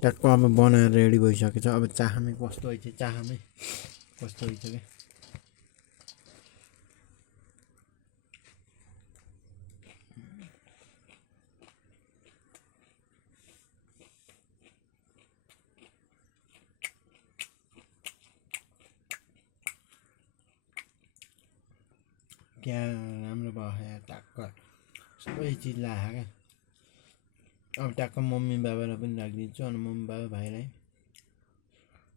ट्याक्क अब बनाएर रेडी भइसकेछ। अब चाहामै कस्तो होइन चाहामै कस्तो हुन्छ क्या क्या राम्रो भयो यार ट्याक्क सबै चिज लायो क्या। अब ट्याक्क मम्मी बाबालाई पनि राखिदिन्छु अनि मम्मी बाबा भाइलाई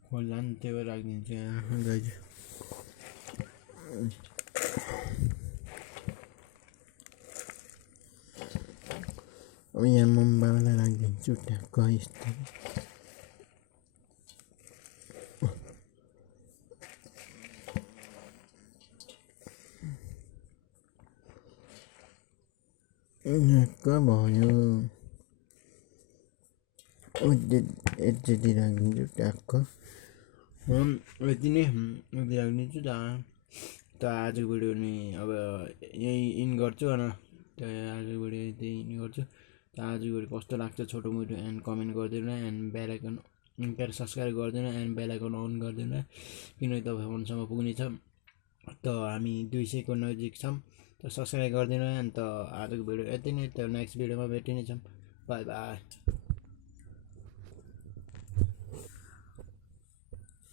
खोल्ला नि त्यो राखिदिन्छु यहाँ गाइज। अब यहाँ मम्मी बाबालाई राखिदिन्छु ट्याक्क यस्तो ट्याक्क भयो। यति राखिदिन्छु ट्याक्क यति नै यति राखिदिन्छु त आजको भिडियो नि अब यहीँ इन गर्छु होइन। त आजको भिडियो यति इन गर्छु। त आजको भिडियो कस्तो लाग्छ छोटो मोटो एन्ड कमेन्ट गरिदिनु एन्ड बेल आइकन सब्सक्राइब गरिदिनु एन्ड बेल आइकन अन गरिदिनु किनकि तपाईँहरूसम्म पुग्नेछ। त हामी 200 को नजिक छौँ त सब्सक्राइब गरिदिनु। अन्त आजको भिडियो यति नै। त नेक्स्ट भिडियोमा भेटिनेछौँ। By by.